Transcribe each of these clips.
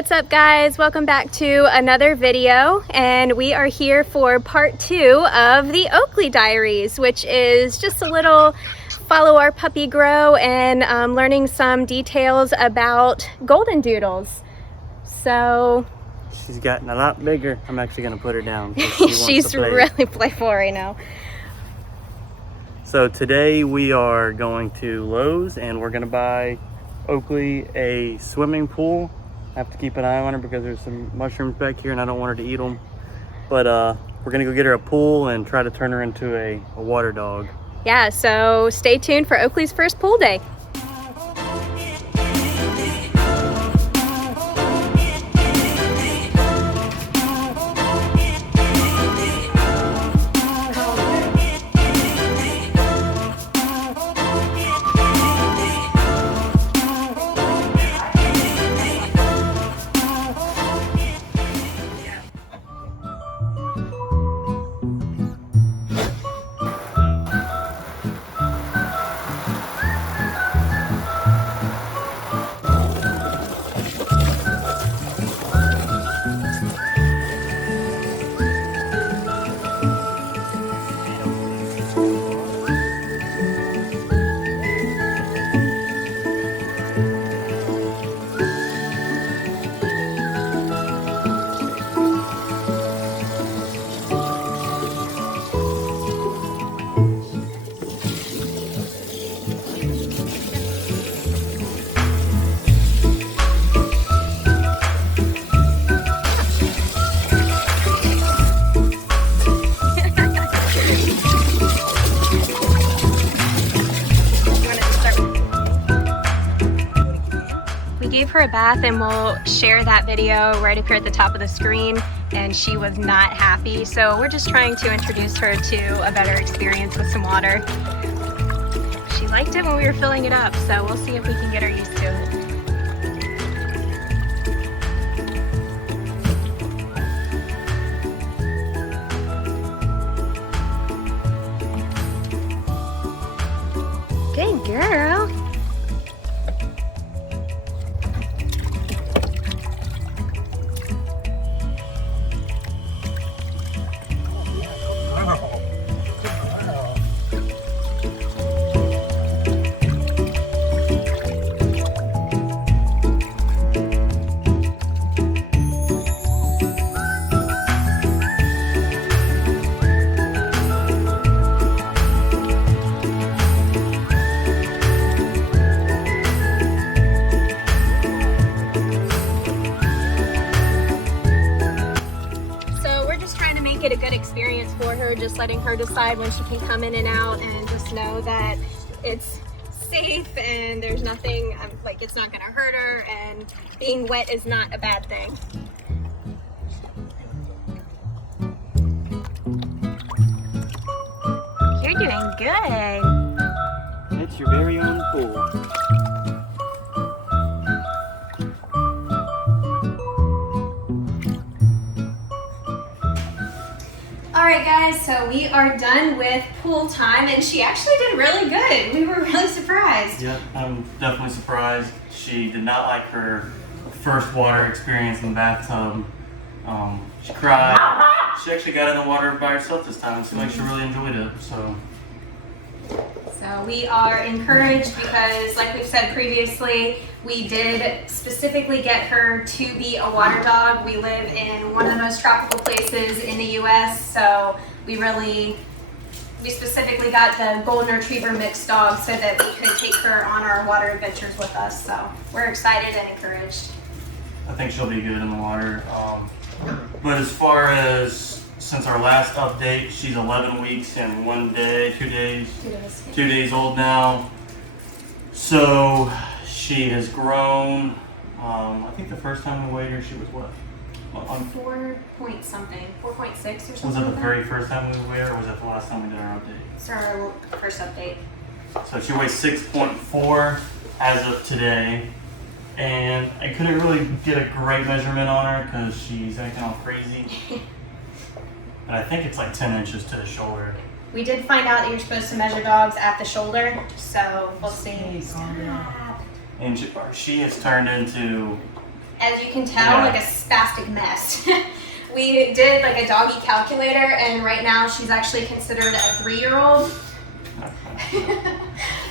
What's up guys? Welcome back to another video, and we are here for part 2 of the OAKLEY Diaries, which is just a little follow our puppy grow and learning some details about Goldendoodles. So she's gotten a lot bigger. I'm actually going to put her down. She's really playful right now. So today we are going to Lowe's and we're going to buy OAKLEY a swimming pool. I have to keep an eye on her because there's some mushrooms back here and I don't want her to eat them. But we're gonna go get her a pool and try to turn her into a water dog. Yeah, so stay tuned for OAKLEY's first pool day. Gave her a bath, and we'll share that video right up here at the top of the screen, and she was not happy, so we're just trying to introduce her to a better experience with some water. She liked it when we were filling it up, so we'll see if we can get her used to it. Good girl. Get a good experience for her, just letting her decide when she can come in and out, and just know that it's safe and there's nothing like it's not gonna hurt her, and being wet is not a bad thing. You're doing good. It's your very own pool. Alright guys, so we are done with pool time, and she actually did really good. We were really surprised. Yep, I'm definitely surprised. She did not like her first water experience in the bathtub. She cried. She actually got in the water by herself this time. It seemed like she really enjoyed it. So we are encouraged because, like we've said previously, we did specifically get her to be a water dog. We live in one of the most tropical places in the US, so we specifically got the Golden Retriever mixed dog so that we could take her on our water adventures with us. So we're excited and encouraged. I think she'll be good in the water. But as far as since our last update, she's 11 weeks and 1 day, 2 days, 2 days old now. So she has grown. I think the first time we weighed her, she was what? 4 point something, 4.6 or something. Was that the very first time we weighed her, or was that the last time we did our update? It's our first update. So she weighs 6.4 as of today. And I couldn't really get a great measurement on her because she's acting all crazy. But I think it's like 10 inches to the shoulder. We did find out that you're supposed to measure dogs at the shoulder, so we'll see. And she has turned into as you can tell, Yeah. like a spastic mess. We did like a doggy calculator, and right now she's actually considered a 3-year-old.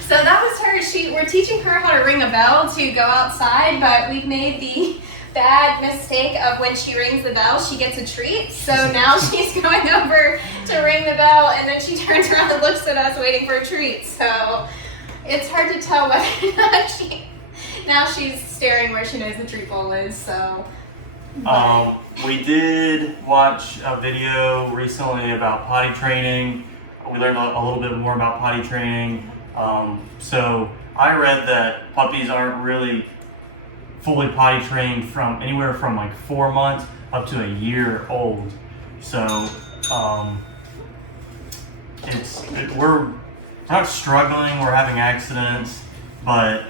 So that was her. We're teaching her how to ring a bell to go outside, but we've made the bad mistake of when she rings the bell, she gets a treat. So now she's going over to ring the bell, and then she turns around and looks at us waiting for a treat. So it's hard to tell whether or not now she's staring where she knows the treat bowl is. So. We did watch a video recently about potty training. We learned a little bit more about potty training. So I read that puppies aren't really fully potty trained from anywhere from like 4 months up to a year old. So we're not struggling, we're having accidents, but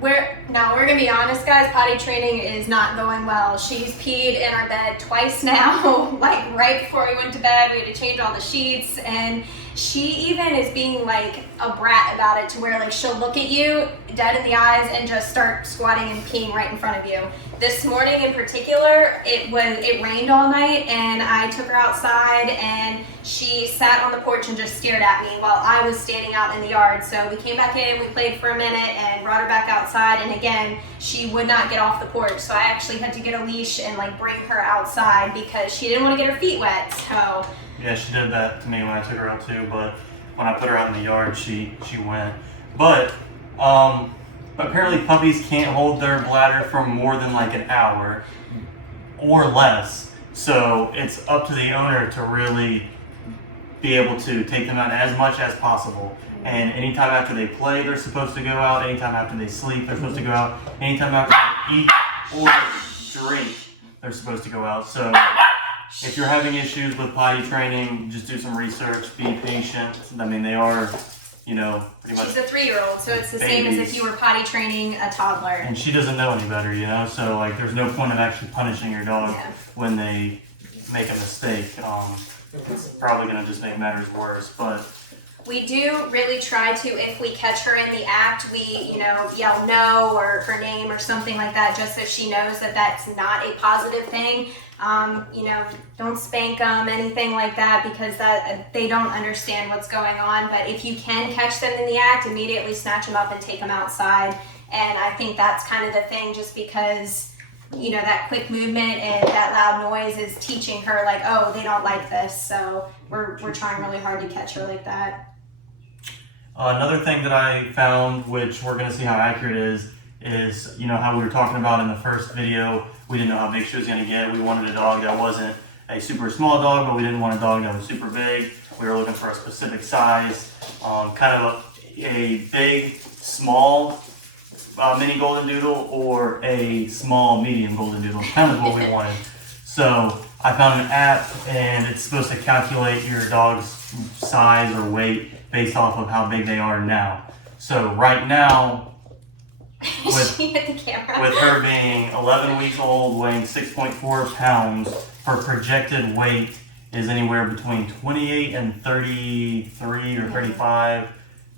we're gonna be honest, guys, potty training is not going well. She's peed in our bed twice now, like right before we went to bed. We had to change all the sheets, and she even is being like a brat about it, to where like she'll look at you dead in the eyes and just start squatting and peeing right in front of you. This morning in particular, it rained all night, and I took her outside and she sat on the porch and just stared at me while I was standing out in the yard. So we came back in, we played for a minute, and brought her back outside, and again she would not get off the porch. So I actually had to get a leash and like bring her outside because she didn't want to get her feet wet. So yeah, she did that to me when I took her out too, but when I put her out in the yard, she went. But apparently puppies can't hold their bladder for more than like an hour or less. So it's up to the owner to really be able to take them out as much as possible. And anytime after they play, they're supposed to go out. Anytime after they sleep, they're supposed to go out. Anytime after they eat or drink, they're supposed to go out. So if you're having issues with potty training, just do some research, be patient. I mean, they are, pretty much. She's a 3-year-old, so it's the same as if you were potty training a toddler. And she doesn't know any better, so like there's no point of actually punishing your dog when they make a mistake. It's probably gonna just make matters worse, but we do really try to, if we catch her in the act, we, yell no or her name or something like that, just so she knows that that's not a positive thing. Don't spank them, anything like that, because they don't understand what's going on. But if you can catch them in the act, immediately snatch them up and take them outside. And I think that's kind of the thing, just because that quick movement and that loud noise is teaching her like, oh, they don't like this. So we're trying really hard to catch her like that. Another thing that I found, which we're going to see how accurate it is how we were talking about in the first video, we didn't know how big she was going to get. We wanted a dog that wasn't a super small dog, but we didn't want a dog that was super big. We were looking for a specific size, kind of a big, small mini Goldendoodle or a small, medium Goldendoodle, kind of what we wanted. So I found an app, and it's supposed to calculate your dog's size or weight based off of how big they are now. So right now, with her being 11 weeks old, weighing 6.4 pounds, her projected weight is anywhere between 28 and 33 or 35,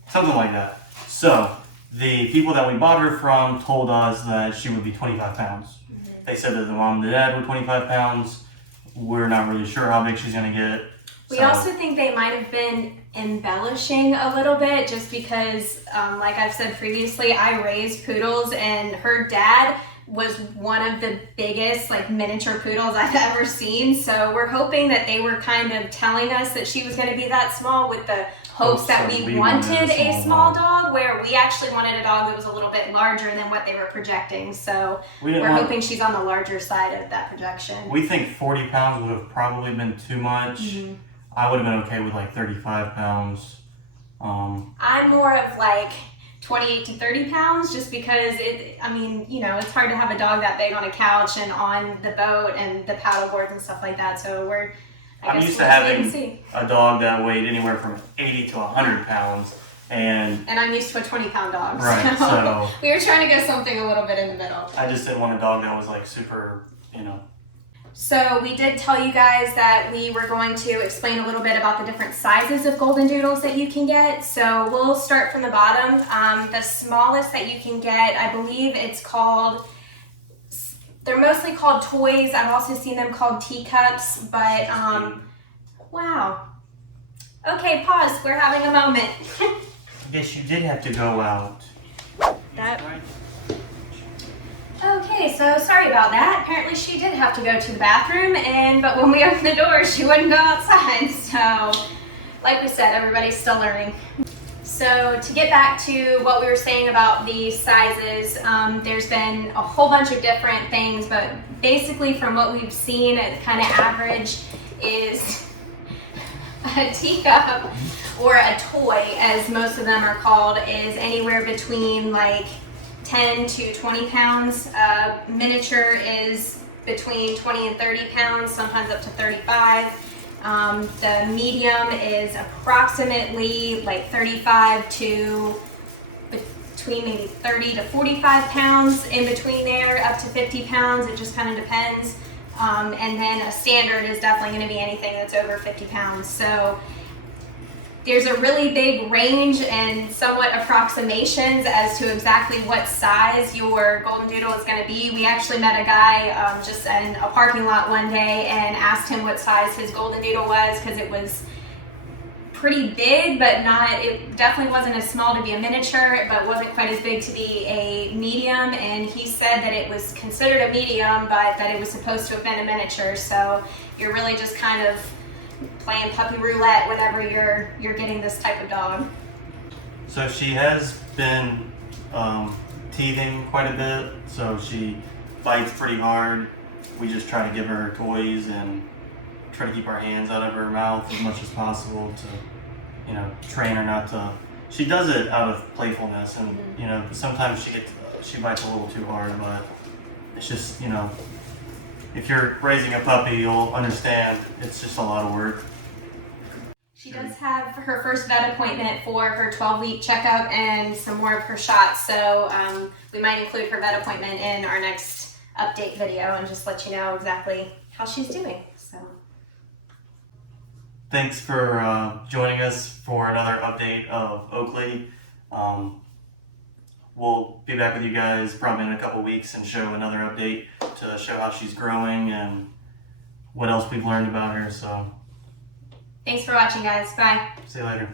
something like that. So the people that we bought her from told us that she would be 25 pounds. They said that the mom and the dad were 25 pounds. We're not really sure how big she's going to get. We also think they might have been embellishing a little bit, just because, like I've said previously, I raised poodles, and her dad was one of the biggest miniature poodles I've ever seen. So we're hoping that they were kind of telling us that she was going to be that small, with the hopes that we wanted a small dog, where we actually wanted a dog that was a little bit larger than what they were projecting. So we're hoping she's on the larger side of that projection. We think 40 pounds would have probably been too much. Mm-hmm. I would have been okay with 35 pounds. I'm more of 28 to 30 pounds, just because it's hard to have a dog that big on a couch and on the boat and the paddle boards and stuff like that. So I'm used to having a dog that weighed anywhere from 80 to 100 pounds. And I'm used to a 20-pound dog. Right, so we were trying to go something a little bit in the middle. I just didn't want a dog that was super, So we did tell you guys that we were going to explain a little bit about the different sizes of Goldendoodles that you can get. So we'll start from the bottom. The smallest that you can get, I believe it's called They're mostly called toys. I've also seen them called teacups, but wow. Okay, pause. We're having a moment. I guess you did have to go out. Okay, so sorry about that. Apparently she did have to go to the bathroom, but when we opened the door, she wouldn't go outside. So, like we said, everybody's still learning. So to get back to what we were saying about the sizes, there's been a whole bunch of different things, but basically from what we've seen, it kind of average is a teacup, or a toy as most of them are called, is anywhere between like 10 to 20 pounds. Miniature is between 20 and 30 pounds, sometimes up to 35. The medium is approximately like 35 to between maybe 30 to 45 pounds, in between there up to 50 pounds, it just kind of depends. And then a standard is definitely going to be anything that's over 50 pounds. So there's a really big range and somewhat approximations as to exactly what size your Goldendoodle is going to be. We actually met a guy just in a parking lot one day and asked him what size his Goldendoodle was, because it was pretty big, but it definitely wasn't as small to be a miniature, but wasn't quite as big to be a medium. And he said that it was considered a medium, but that it was supposed to have been a miniature. So you're really just kind of playing puppy roulette whenever you're getting this type of dog. So she has been teething quite a bit, so she bites pretty hard. We just try to give her toys and try to keep our hands out of her mouth as much as possible to, you know, train her not to. She does it out of playfulness, and you know, sometimes she bites a little too hard, but it's just, you know, if you're raising a puppy, you'll understand it's just a lot of work. She does have her first vet appointment for her 12-week checkup and some more of her shots, so we might include her vet appointment in our next update video and just let you know exactly how she's doing. So, thanks for joining us for another update of Oakley. We'll be back with you guys probably in a couple weeks and show another update to show how she's growing and what else we've learned about her. So, thanks for watching, guys. Bye. see you later.